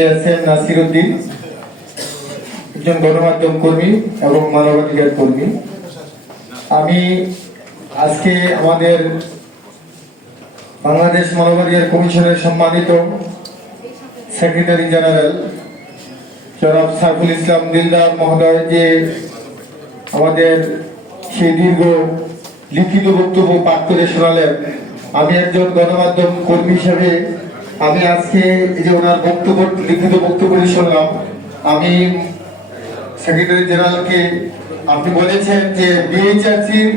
M Nasir Uddin, একজন গণমাধ্যম কর্মী এবং মানবাধিকার কর্মী। আমি আজকে আমাদের বাংলাদেশ মানবাধিকার কমিশনের সম্মানিত সেক্রেটারি জেনারেল জনাব সাইফুল ইসলাম দিলদার মহোদয় যে আমাদের সেই দীর্ঘ লিখিত বক্তব্য পাঠ করে শোনালেন। আমি একজন গণমাধ্যম কর্মী হিসেবে আমি আজকে এই যে ওনার বক্তব্য, লিখিত বক্তব্যটি শুনলাম। আমি সেক্রেটারি জেনারেলকে, আপনি বলেছেন যে বিএইচআরসির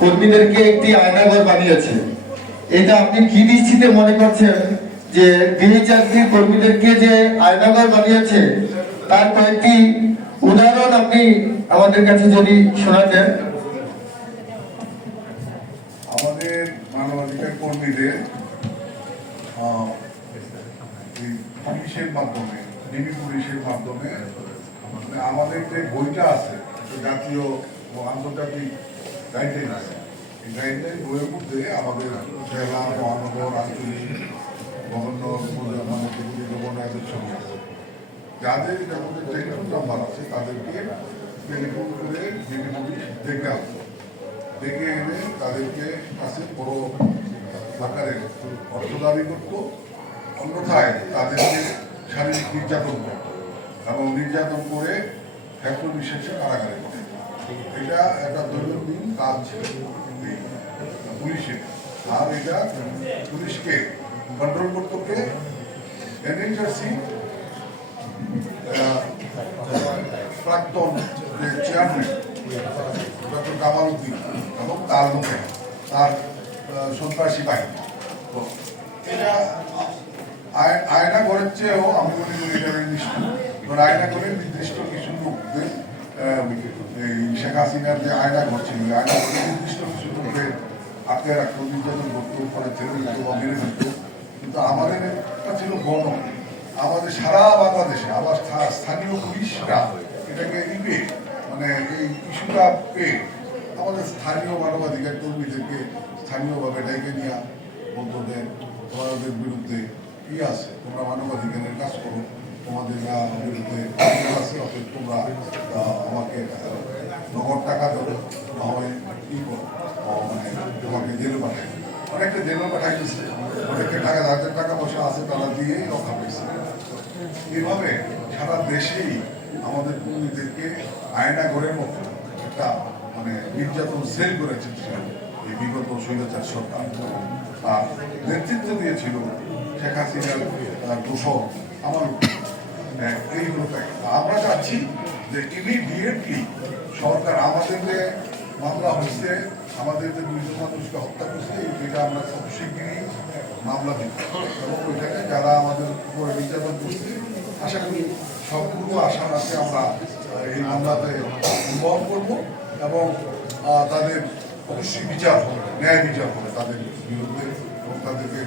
কর্মীদেরকে একটি আয়নাঘর বানিয়েছে। এটা আপনি কি দৃষ্টিতে মনে করছেন যে বিএইচআরসির কর্মীদেরকে যে আয়নাঘর বানিয়েছে, তার কয়েকটি উদাহরণ আপনি আমাদের কাছে যদি শোনা শোনাতেন? আমাদের মানবাধিকার কর্মীদের আহ, এই পুলিশের মাধ্যমে, ডিবি পুলিশের মাধ্যমে মানে আমাদের যে বইটা আছে, জাতীয় ও আন্তর্জাতিক গাইডলাইন আছে, এই গাইডলাইন বইয়ের মধ্যে আমাদের জেলা, মহানগর, আঞ্চলিক গভর্নর মানে ডেপুটি গভর্নরের সঙ্গে আছে যাদের যেমন টেলিফোন নাম্বার আছে, তাদেরকে টেলিফোন করে ডিবি পুলিশ দেখে আসতো ডেকে এনে তাদেরকে কাছে বড় আকারে অর্থ দাবি করত। অন্যথায় তাদেরকে শারীরিক নির্যাতন করত এবং নির্যাতন করে ফ্যাক্টর বিশেষে কারাগারে করে এটা একটা দৈনন্দিন কাজ ছিল পুলিশের। আর এটা পুলিশকে কন্ট্রোল করতো এনএইচআরসি প্রাক্তন যে চেয়ারম্যান ডক্টর কামাল উদ্দিন এবং তার মুখে, তার সন্ত্রাসী বাহিনী। এটা আয়না ঘরের চেয়েও আমি মনে করি এটা নির্দিষ্ট কারণ আয়না ঘরের নির্দিষ্ট কিছু লোকদের শেখ হাসিনার যে আয়না ঘর আয়না ঘরের নির্দিষ্ট কিছু লোকদের আটকে রাখতো, নির্যাতন করতো পরে ছেড়ে দিত বা মেরে ফেলতো কিন্তু আমাদের একটা ছিল গণ। আমাদের সারা বাংলাদেশে, আবার স্থানীয় পুলিশরা এটাকে ইবে মানে এই ইস্যুটা পেয়ে আমাদের স্থানীয় মানবাধিকার কর্মীদেরকে স্থানীয়ভাবে ডেকে নিয়ে বলতো তোমাদের কি আছে, তোমরা মানবাধিকারের কাজ করো, তোমাদের বিরুদ্ধে আছে, অতএব তোমরা আমাকে নগদ টাকা দেবো, না হয় কি করো? মানে তোমাকে জেলে পাঠাই অনেকটা জেলে পাঠাই দিচ্ছে অনেকে টাকা, যাদের টাকা পয়সা আছে, তারা দিয়েই রক্ষা পেয়েছে। এভাবে সারা দেশেই আমাদের কর্মীদেরকে আয়না ঘরের মতো একটা মানে নির্যাতন সেল করেছে এই বিগত স্বৈরাচার সরকার। আর নেতৃত্ব দিয়েছিল শেখ হাসিনার আহ, আমার হ্যাঁ, এই হলো আমরা চাচ্ছি যে ইমিডিয়েটলি সরকার আমাদের যে মামলা হয়েছে আমাদের যে দুইজন মানুষকে হত্যা করছে এটা আমরা খুব শীঘ্রই মামলা দিব। এবং ওইখানে যারা আমাদের উপরে নির্যাতন করছে আশা করি সবগুলো আশা রাখতে আমরা এই মামলাতে ইনভলভ করব এবং তাদের অবশ্যই বিচার হবে ন্যায় বিচার হবে তাদের বিরুদ্ধে এবং তাদেরকে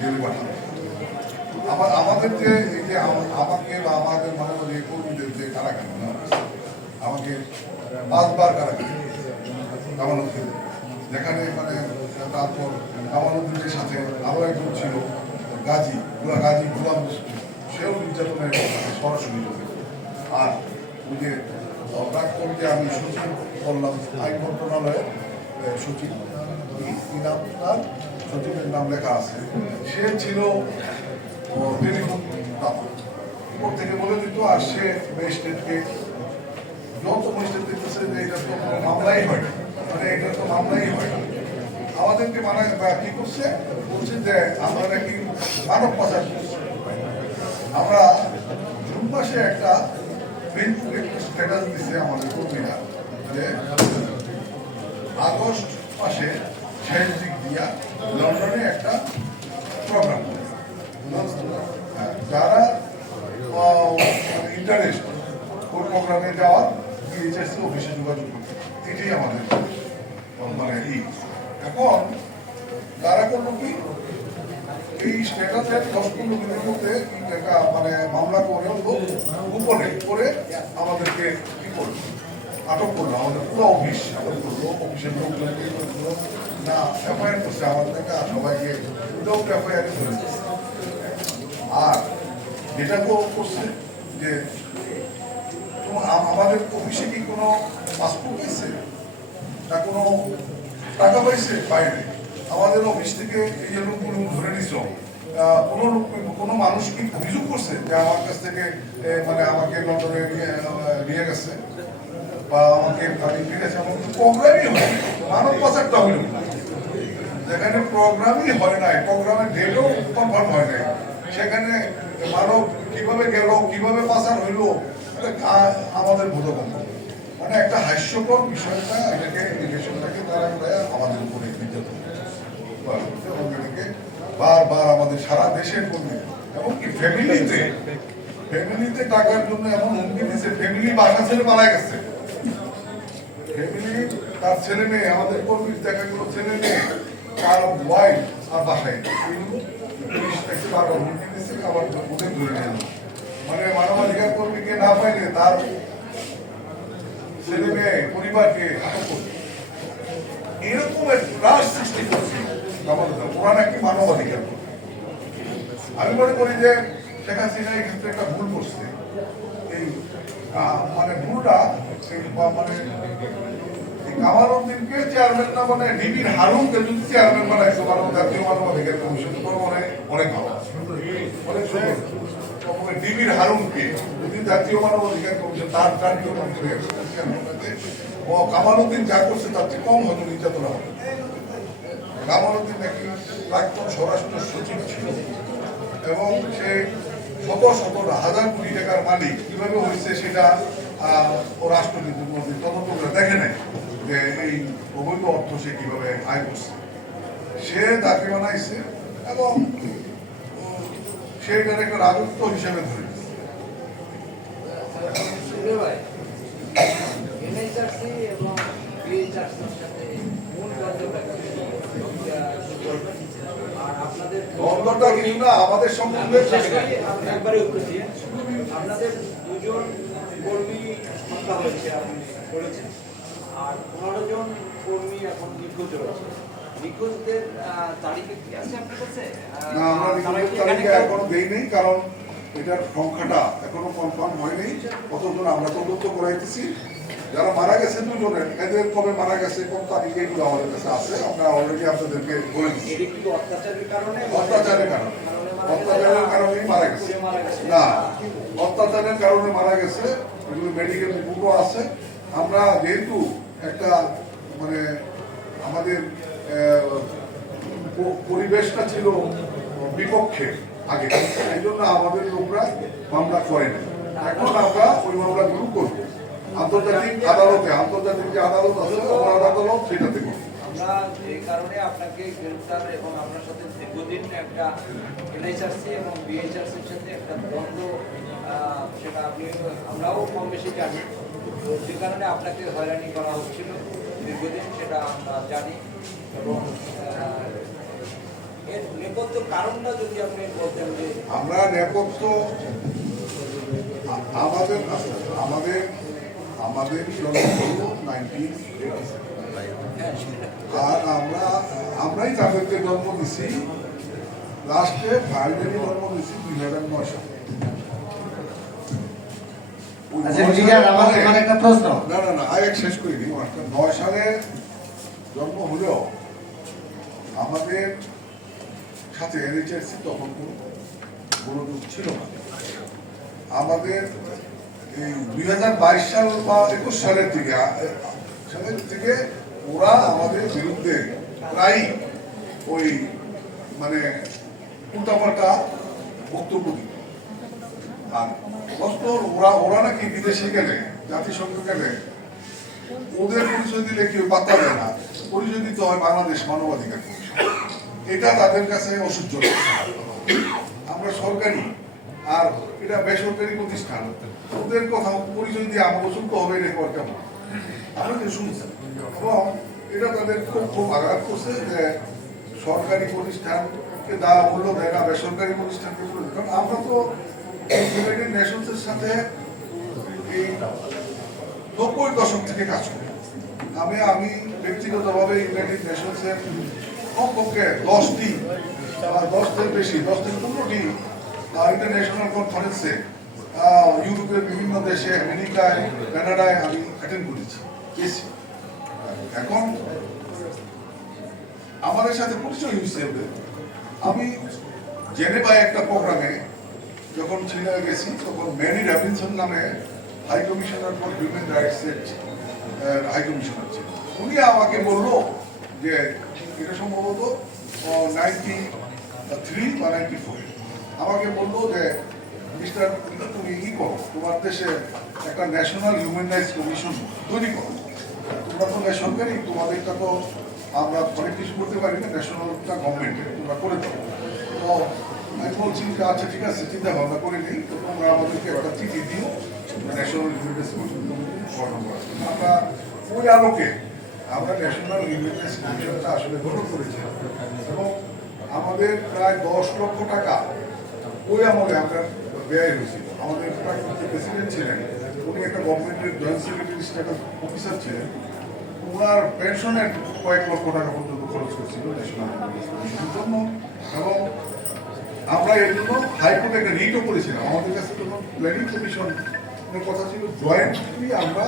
জেলে পাঠানো আমার আমাদের যে এই যে আম- আমাকে বা আমাদের মানবাধিক কর্মীদের যে কারাগার নেওয়া আমাকে পাঁচবার কারাগার কামালুদ্দিন যেখানে মানে তারপর কামালুদ্দিনের সাথে আরও একজন ছিল গাজী গুলা গাজী গুলাম সেও নির্যাতনের মানে সরাসরি। আর ওই যে আহ, প্রাক্তন আমি সচিব বললাম আইন মন্ত্রণালয়ের আহ, সচিব। কি- নাম সচিবের নাম লেখা আছে। সে ছিল ও থেকে বলে দিত, আর সে ম্যাজিস্ট্রেটকে যত ম্যাজিস্ট্রেট তো মামলাই হয়। মানে এটা তো মামলাই হয় না। আমাদেরকে মানা কি করছে? বলছে যে, আমরা নাকি মানব পাচার আমরা জুন মাসে একটা ফেসবুকে স্ট্যাটাস দিছে আমাদের কর্মীরা। যে আগস্ট মাসে শেষ দিক দিয়া লন্ডনে একটা প্রোগ্রাম যারা ইন্টারেস্ট কোন প্রোগ্রামে যাওয়ার বিএইচএসসি অফিসে যোগাযোগ করতে এটাই আমাদের মানে ই। এখন তারা করল কি, এই স্ট্যাটাসের দশ পনেরো দিনের মধ্যে এই টাকা মানে মামলা করে হলো গোপনে করে আমাদেরকে কি করল? আটক করল আমাদের পুরো অফিস, আটক করল, অফিসের লোকজনকে করল, না, এফআইআর করছে আমাদের, সবাইকে উইদাউট এফআইআর করে আর যেটা কো- করছে যে আমাদের অফিসে কি কোনো পাসপোর্ট আছে? না কোনো টাকা পাইছে বাইরে? আমাদের অফিস থেকে এই লোকগুলো ধরে নিছ কোনো মানুষ কি অভিযোগ করছে যে আমার কাছ থেকে মানে আমাকে লন্ডনে নিয়ে গেছে? বা আমাকে ঠিক আছে আমার প্রোগ্রামই হয় মানব পাচারটা হইল যেখানে প্রোগ্রামই হয় নাই, প্রোগ্রামের ডেটও কনফার্ম হয় নাই। সেখানে মানব কীভাবে গেল, কীভাবে পাচার হইল আমাদের বোধগম্য। মানে একটা হাস্যকর বিষয়টা, এটাকে রিলেশনটাকে তারা আমাদের উপরে নির্যাতন এটাকে বারবার আমাদের সারা দেশের কর্মী এমনকি ফ্যামিলিতে ফ্যামিলিতে টাকার জন্য এমন হুমকি দিচ্ছে ফ্যামিলি বাসা ছেড়ে পালা গেছে। ফ্যামিলি তার ছেলে মেয়ে, আমাদের কর্মীর দেখা গেল ছেলে মেয়ে, তার ওয়াইফ আর বাসায় বারবার হুমকি দিচ্ছে আবার মানে মানবাধিকার কর্মীকে না পাইলে তার ছেলে মেয়ে পরিবারকে করবে এরকম এক সৃষ্টি করছে ওরা নাকি মানবাধিকার আমি মনে করি যে শেখ হাসিনা এই ক্ষেত্রে একটা ভুল করছে এই মানে ভুলটা মানে এই চেয়ারম্যান না মানে ডিবির হারুনকে যদি চেয়ারম্যান বানাইছে মানব জাতীয় মানবাধিকার কমিশন তো মানে অনেক ভালো অনেক ডিবির হারুনকে যদি জাতীয় মানবাধিকার কমিশন তার জাতীয় ও কামালউদ্দিন যা করছে, তার চেয়ে কম হয়তো নির্যাতন হবে। কামাল উদ্দিন নাকি প্রাক্তন স্বরাষ্ট্র সচিব ছিল এবং সে শত শত হাজার কোটি টাকার মালিক। কীভাবে হয়েছে সেটা ও রাষ্ট্রনীতির মধ্যে তদন্ত করে দেখে নাই যে এই অবৈধ অর্থ সে কীভাবে আয় করছে। সে তাকে বানাইছে এবং উম, সে এটার একটা রাজত্ব হিসেবে ধরে দ্বন্দ্বটা না আমাদের সম্বন্ধে একবারে আপনাদের দুজন কর্মী হত্যা হয়েছে আপনি বলেছেন। পনেরো জন কর্মী এখন নিখোঁজ রয়েছে। নিখোঁজদের আহ, কি আছে আপনার কাছে? না আমরা নিখোঁজের কি এখনও দেই নেই কারণ এটার সংখ্যাটা এখনও কনফার্ম হয়নি। কতজন আমরা তদন্ত করাইতেছি। যারা মারা গেছে দুজনের এদের কবে মারা গেছে কোন তারিখে এগুলো আমাদের কাছে আছে আমরা অলরেডি আপনাদেরকে বলে দিচ্ছি। অত্যাচারের কারণে অত্যাচারের কারণে। অত্যাচারের কারণেই মারা গেছে। মারা গেছে। না অত্যাচারের কারণে মারা গেছে এগুলো মেডিকেল রিপোর্টও আছে। আমরা যেহেতু একটা মানে আমাদের পরিবেশটা ছিল বিপক্ষে আগে। এই জন্য আমাদের লোকরা মামলা করে না এখন আমরা ওই মামলাগুলো করব। আন্তর্জাতিক আদালতে, আন্তর্জাতিক যে আদালত আছে আদালত, সেটাতে করব। আমরা এই কারণে আপনাকে গ্রেফতার এবং আপনার সাথে দীর্ঘদিন একটা এনএইচআরসি এবং বিএইচআরসির সাথে একটা দ্বন্দ্ব সেটা আপনি, আমরাও কম বেশি জানি। তো যে কারণে আপনাকে হয়রানি করা হচ্ছিল। দীর্ঘদিন সেটা আমরা জানি এবং এর নেপথ্য কারণটা যদি আপনি বলতেন যে আমরা নেপথ্য আমাদের আমাদের আমাদের নাইনটিন হ্যাঁ। আর আমরা আমরাই তাদেরকে জন্ম দিছি। লাস্টে ফাইনালি জন্ম দিছি দুই হাজার নয় সালে। আচ্ছা লিডার আমার আমার একটা প্রশ্ন। না না না আগে শেষ করি নি মাস্টার নয় সালে জন্ম হলেও আমাদের সাথে এনএইচআরসি তখন কোনো ছিল না। আমাদের এই দুই হাজার বাইশ সাল বা একুশ সালের দিকে সালের থেকে ওরা আমাদের বিরুদ্ধে প্রায় ওই মানে উল্টাপাল্টা বক্তব্য দিত। আর ওরা ওরা নাকি বিদেশে গেলে, জাতিসংঘ গেলে, ওদের পরিচয় দিলে কেউ পাত্তা দেয় না। পরিচয় দিতে হয় বাংলাদেশ মানবাধিকার এটা তাদের কাছে অসহ্য আমরা সরকারি, আর এটা বেসরকারি প্রতিষ্ঠান। ওদের কথা পরিচয় দিয়ে আমাকে শুনতে হবে রেকর্ড কেমন? আমরা তো শুনছি। এবং এটা তাদের খুব খুব আঘাত করছে যে সরকারি প্রতিষ্ঠানকে দেওয়া মূল্য দেয় না বেসরকারি প্রতিষ্ঠানকে। কারণ আমরা তো ইউনাইটেড নেশনসের সাথে এই নব্বই দশক থেকে কাজ করি। আমি আমি ব্যক্তিগতভাবে ইউনাইটেড নেশনসের কমপক্ষে দশটি বা দশটির বেশি দশ থেকে পনেরোটি ইন্টারন্যাশনাল কনফারেন্সে ইউরোপের বিভিন্ন দেশে, আমেরিকায়, কানাডায় আমি অ্যাটেন্ড করেছি। গেছি এখন আমাদের সাথে পরিচয় হয়েছে। আমি জেনেভায় একটা প্রোগ্রামে যখন ছিল গেছি, তখন ম্যানি রবিনসন নামে high commissioner for human rights এর হাই কমিশনার ছিল উনি আমাকে বলল যে এটা সম্ভবত নাইনটি থ্রি বা নাইনটি ফোর আমাকে বলল যে, মিস্টার, তুমি ই করো, তোমার দেশে একটা ন্যাশনাল হিউম্যান রাইটস কমিশন তৈরি করো। তোমরা তো বেসরকারি, তোমাদেরটা তো আমরা অনেক কিছু করতে পারি না, ন্যাশনালটা গভর্নমেন্টের, তোমরা করে দাও। তো আমি বলছি আচ্ছা ঠিক আছে চিন্তা ভাবনা করে নিই। তো তোমরা আমাদেরকে একটা চিঠি দিও। ন্যাশনাল কমিশন গঠন করা আমরা ওই আলোকে আমরা ন্যাশনাল রাইটস কমিশনটা আসলে গঠন করেছি। এবং আমাদের প্রায় দশ লক্ষ টাকা ওই আমলে আমরা ব্যয় হয়েছিল আমাদের প্রাক্তন যে প্রেসিডেন্ট ছিলেন, উনি একটা গভর্নমেন্টের জয়েন্ট সেক্রেটারি স্ট্যাটাস অফিসার ছিলেন। ওনার পেনশনের কয়েক লক্ষ টাকা পর্যন্ত খরচ করছিল ন্যাশনাল জন্য। এবং আমরা এর জন্য হাইকোর্টে একটা রিটও করেছিলাম। আমাদের কাছে তখন প্ল্যানিং কমিশনের কথা ছিল জয়েন্টলি আমরা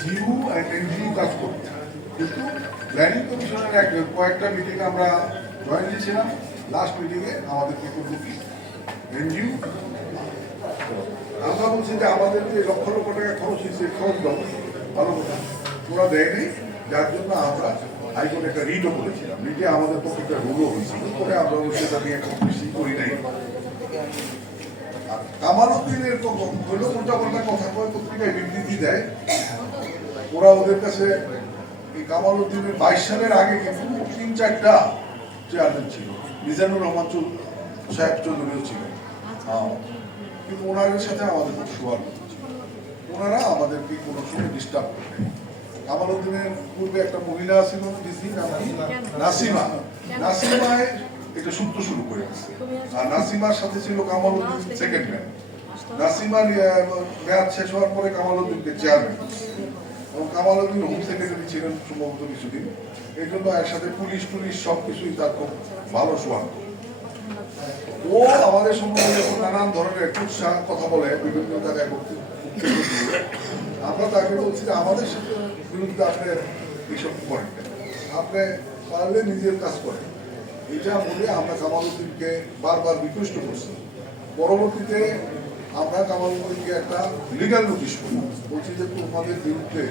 জিউ অ্যান্ড এনজিও কাজ করব কিন্তু প্ল্যানিং কমিশনের এক কয়েকটা মিটিং আমরা জয়েন্টলি ছিলাম লাস্ট মিটিংয়ে আমাদেরকে করব কি এনজিও। আমরা বলছি যে আমাদের যে লক্ষ লক্ষ টাকা খরচ হয়েছে, খরচ দাও ভালো কথা, ওরা দেয়নি। যার জন্য আমরা হাইকোর্টে একটা রিটও করেছিলাম। রিটে আমাদের পক্ষে একটা রুলও হয়েছিল। পরে আমরা সেটা নিয়ে খুব বেশি করি নাই। আর কামাল উদ্দিনের তো হইল উল্টা পাল্টা কথা কয়, পত্রিকায় বিবৃতি দেয়। ওরা ওদের কাছে এই কামাল উদ্দিনের বাইশ সালের আগে কিন্তু তিন চারটা চেয়ারম্যান ছিল। মিজানুর রহমান সাহেব চৌধুরীও ছিল কিন্তু ওনাদের সাথে আমাদের খুব সোয়াল ওনারা আমাদেরকে কোনো সময় ডিস্টার্ব করে পূর্বে একটা মহিলা ছিল ডিসি নাসিমা। নাসিমায় এটা সূত্র শুরু করে গেছে আর নাসিমার সাথে ছিল কামালউদ্দিন সেকেন্ড ম্যান নাসিমার মেয়াদ শেষ হওয়ার পরে কামালউদ্দিনকে চেয়ারম্যান এবং কামালউদ্দিন হোম সেক্রেটারি ছিলেন সম্ভবত কিছুদিন। এই জন্য একসাথে পুলিশ টুলিশ সব কিছুই তার খুব ভালো সোয়ান ও আমাদের সম্বন্ধে নানান ধরনের কুৎসা কথা বলে বিভিন্ন জায়গায় আমরা তাকে বলছি যে আমাদের বিরুদ্ধে আপনি এইসব করেন। আপনি পারলে নিজের কাজ করেন। এটা বলে আমরা কামাল উদ্দিনকে বারবার রিকোয়েস্ট করছি। পরবর্তীতে আমরা কামাল উদ্দিনকে একটা লিগাল নোটিশ করি বলছি যে তোমাদের বিরুদ্ধে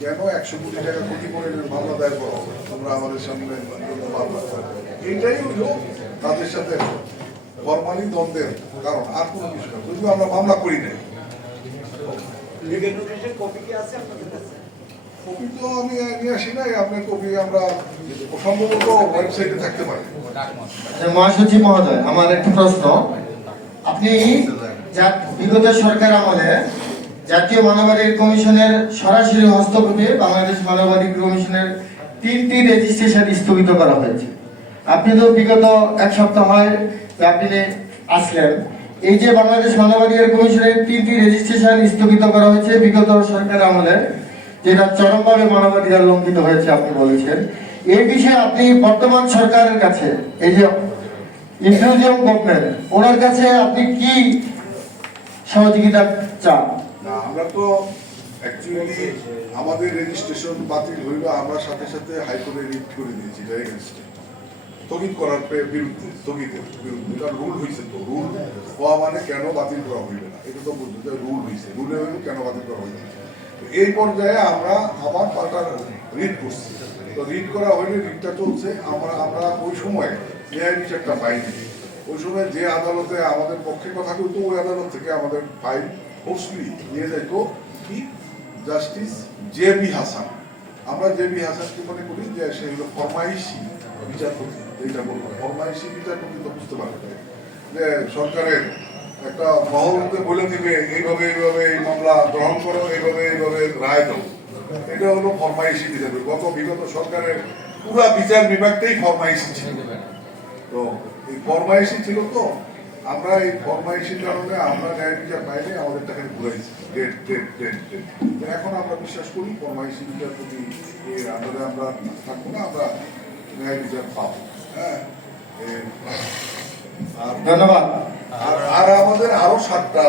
কেন একশো কোটি টাকা ক্ষতিপূরণের মামলা দায়ের করা হবে? তোমরা আমাদের সামনে করো। এইটাই হলো তাদের সাথে ফরমালি দ্বন্দ্বের কারণ। আর কোনো কিছু না। যদিও আমরা মামলা করি নাই। লিগেল নোটিশের কপি কি আছে আপনাদের কাছে? কপি তো আমি নিয়ে আসি নাই আপনার কপি আমরা সম্ভবত ওয়েবসাইটে থাকতে পারি। আচ্ছা, মহাসচিব মহোদয় আমার একটি প্রশ্ন। আপনি বিগত সরকার আমলে জাতীয় মানবাধিকার কমিশনের সরাসরি হস্তক্ষেপে বাংলাদেশ মানবাধিকার কমিশনের তিনটি রেজিস্ট্রেশন স্থগিত করা হয়েছে। আপনি তো বিগত এক সপ্তাহ হয় আপনি আসলেন। এই যে বাংলাদেশ মানবাধিকার কমিশনের তিনটি রেজিস্ট্রেশন স্থগিত করা হয়েছে, বিগত সরকার আমলে, যেটা চরমভাবে মানবাধিকার লঙ্ঘিত হয়েছে, আপনি বলেছেন। এই বিষয়ে আপনি বর্তমান সরকারের কাছে, এই যে ইনক্লুজিভ গভর্নমেন্ট ওনার কাছে আপনি কি সহযোগিতা চান? না, আমরা তো অ্যাকচুয়ালি আমাদের রেজিস্ট্রেশন বাতিল হইল, আমরা সাথে সাথে হাইকোর্টে রিট করে দিয়েছি স্থগিত করার বিরুদ্ধে স্থগিতের বিরুদ্ধে। রুল হয়েছে তো। রুল হওয়া মানে কেন বাতিল করা হইবে না? এটা তো বুঝতে রুল হয়েছে রুলে হইল কেন বাতিল করা হইবে এই পর্যায়ে আমরা আবার পাল্টা রিট করছি। তো রিট করা হইলে রিটটা চলছে। আমরা আমরা ওই সময় ন্যায় বিচারটা পাইনি ওই সময় যে আদালতে আমাদের পক্ষে কথা কইতো ওই আদালত থেকে আমাদের ফাইল ফোর্সলি নিয়ে যাইতো কি? জাস্টিস জে বি হাসান আমরা জে বি হাসানকে মনে করি যে সে হলো ফরমাইশি। বিচারপতি এইটা বলব ফরমাইশি বিচারপতি তো বুঝতে পারবে যে সরকারের একটা মহলকে বলে দিবে, এইভাবে এইভাবে এই মামলা গ্রহণ করো, এইভাবে এইভাবে রায় দাও। এটা হলো ফরমাইশি বিচারপতি। গত বিগত সরকারের পুরা বিচার বিভাগটাই ফরমাইশি ছিল। তো এই ফরমাইশি ছিল তো, আমরা এই ফরমাইশির কারণে আমরা ন্যায় বিচার পাইলে আমাদের টাকা ঘুরাইছি ডেট ডেট ডেট ডেট তো এখন আমরা বিশ্বাস করি, ফরমাইশি বিচারপতি এর আন্ডারে আমরা থাকব না, আমরা আর সাতটা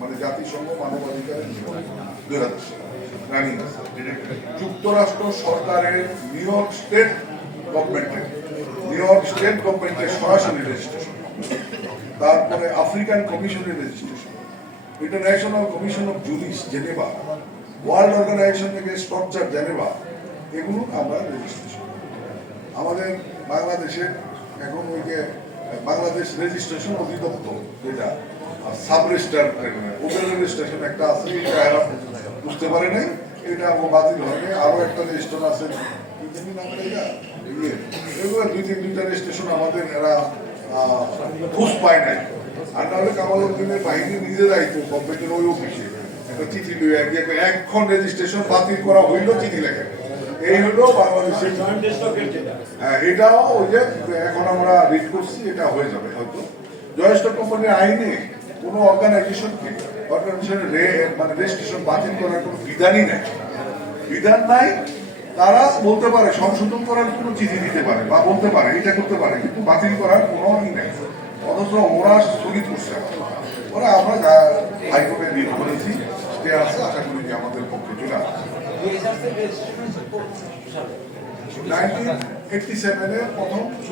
মানে জাতিসংঘ মানবাধিকারের যুক্তরাষ্ট্র সরকারের নিউ ইয়র্ক স্টেট গভর্নমেন্টের নিউ ইয়র্ক স্টেট গভর্নমেন্টের সরাসরি রেজিস্ট্রেশন তারপরে আফ্রিকান কমিশনের registration international commission of jurists Geneva world organisation থেকে স্ট্রাকচার জেনেভা এগুলো আমরা রেজিস্ট্রেশন আমাদের বাংলাদেশের এখন ওই যে বাংলাদেশ রেজিস্ট্রেশন অধিদপ্তর যেটা সাব রেজিস্ট্রার ওপেন রেজিস্ট্রেশন একটা আছে এটা বুঝতে পারে নাই এটা বাতিল হয়নি আরও একটা রেজিস্ট্রেশন আছে? ইয়ে, এগুলো দুই তিন দুইটা রেজিস্ট্রেশন আমাদের এরা আহ, পায় নাই। আর নাহলে কামাল উদ্দিনের বাহিনী নিজেরাই তো গভর্নমেন্টের ওই অফিসে চিঠি লইয়া গিয়ে এখন রেজিস্ট্রেশন বাতিল করা হইল চিঠি লেখে। এই হলো বাংলাদেশের হ্যাঁ, এটাও ওই যে এখন আমরা রিড করছি এটা হয়ে যাবে হয়তো। জয়েস্ট কোম্পানির আইনে কোনো অর্গানাইজেশনকে অর্গানাইজেশনের মানে রেজিস্ট্রেশন বাতিল করার কোনো বিধানই নাই। বিধান নাই তারা বলতে পারে সংশোধন করার কোনো চিঠি দিতে পারে বা বলতে পারে এটা করতে পারে কিন্তু বাতিল করার কোনো ই নাই। অথচ ওরা স্থগিত করছে। ওরা আমরা হাইকোর্টে রিট করেছি স্টে আছে, আশা করি যে আমাদের পক্ষে।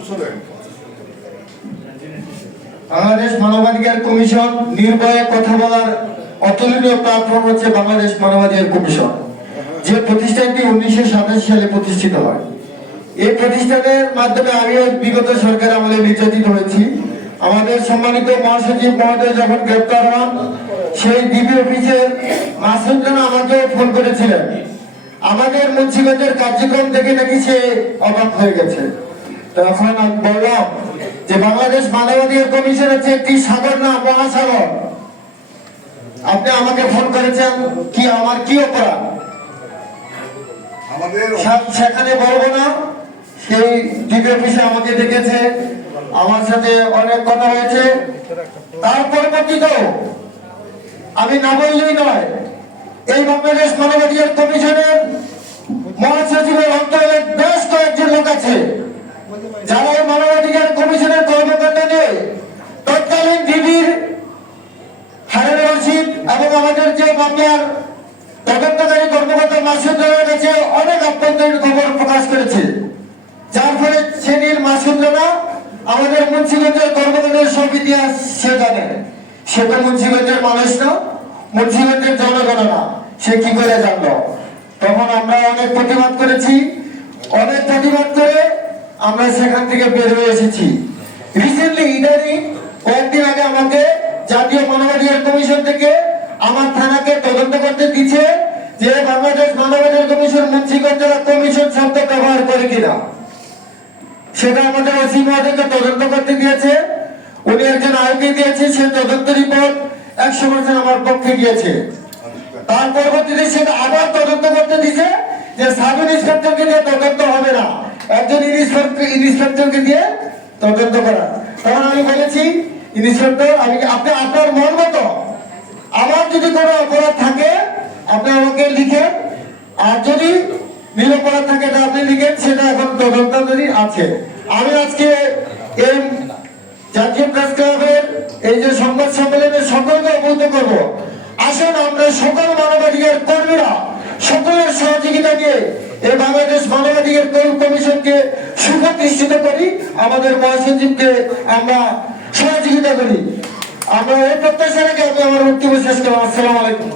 চলে বাংলাদেশ মানবাধিকার কমিশন নির্ভয়ে কথা বলার অতুলনীয় প্ল্যাটফর্ম হচ্ছে বাংলাদেশ মানবাধিকার কমিশন, যে প্রতিষ্ঠানটি উনিশশো সাতাশি সালে প্রতিষ্ঠিত হয়। এই প্রতিষ্ঠানের মাধ্যমে আমিও বিগত সরকার আমলে নির্যাতিত হয়েছি। আমাদের সম্মানিত মহাসচিব মহোদয় যখন গ্রেপ্তার হন সেই ডিবি অফিসের মাসুদ আমাকে ফোন করেছিলেন। আমাদের মুন্সিগঞ্জের কার্যক্রম দেখে নাকি সে অবাক হয়ে গেছে। তখন আমি বললাম যে বাংলাদেশ মানবাধিকার কমিশন হচ্ছে একটি সাগর না মহাসাগর। আপনি আমাকে ফোন করেছেন কি আমার কি অপরাধ? সেখানে বলব না সেই ডিবি অফিসে আমাকে দেখেছে আমার সাথে অনেক কথা হয়েছে। তার পরবর্তীতেও আমি না বললেই নয়, এই বাংলাদেশ মানবাধিকার কমিশনের মহাসচিবের অন্তরে বেশ কয়েকজন লোক আছে, যারা এই মানবাধিকার কমিশনের কর্মকাণ্ড নিয়ে তৎকালীন ডিবির হারুন রশিদ এবং আমাদের যে মামলার তদন্তকারী কর্মকর্তা মাসুদ্দারের কাছে অনেক অভ্যন্তরীণ খবর প্রকাশ করেছে। যার ফলে সেদিন মাসুদ্দারা আমাদের মুন্সিগঞ্জের কর্মকাণ্ডের সব ইতিহাস সে জানে সে তো মুন্সিগঞ্জের মানুষ না মুন্সিগঞ্জের জনগণ সে কি করে জানলো? তখন আমরা অনেক প্রতিবাদ করেছি। অনেক প্রতিবাদ করে আমরা সেখান থেকে বের হয়ে এসেছি। রিসেন্টলি ইদানিং, কয়েকদিন আগে আমাকে জাতীয় মানবাধিকার কমিশন থেকে আমার থানাকে তদন্ত করতে দিচ্ছে যে বাংলাদেশ মানবাধিকার কমিশন মুন্সিগঞ্জ কমিশন শব্দ ব্যবহার করে কিনা। সেটা আমাদের ওসি মহোদয়কে তদন্ত করতে দিয়েছে। উনি একজন আইপি দিয়েছে, সে তদন্ত রিপোর্ট একশো পার্সেন্ট আমার পক্ষে গিয়েছে। তার পরবর্তীতে সেটা আবার তদন্ত করতে দিছে যে সাব ইন্সপেক্টরকে দিয়ে তদন্ত হবে না। একজন ইন্সপেক্টর, ইন্সপেক্টরকে দিয়ে তদন্ত করা। তখন আমি বলেছি, ইন্সপেক্টর, আমি আপনি আপনার মন মতো আমার যদি কোনো অপরাধ থাকে, আপনি আমাকে লিখেন। আর যদি নিরপরাধ থাকে, তা আপনি লিখেন, সেটা এখন তদন্তাধীন আছে। আমি আজকে এই জাতীয় প্রেস ক্লাবের এই যে সংবাদ সম্মেলনে সকলকে অবহিত করব। আসুন আমরা সকল মানবাধিকার কর্মীরা সকলের সহযোগিতা নিয়ে এই বাংলাদেশ মানবাধিকার কম- কমিশনকে সুপ্রতিষ্ঠিত করি। আমাদের মহাসচিবকে আমরা সহযোগিতা করি। আমরা এই প্রত্যাশা রেখে আমি আমার বক্তব্য শেষ করলাম। আসসালামু আলাইকুম।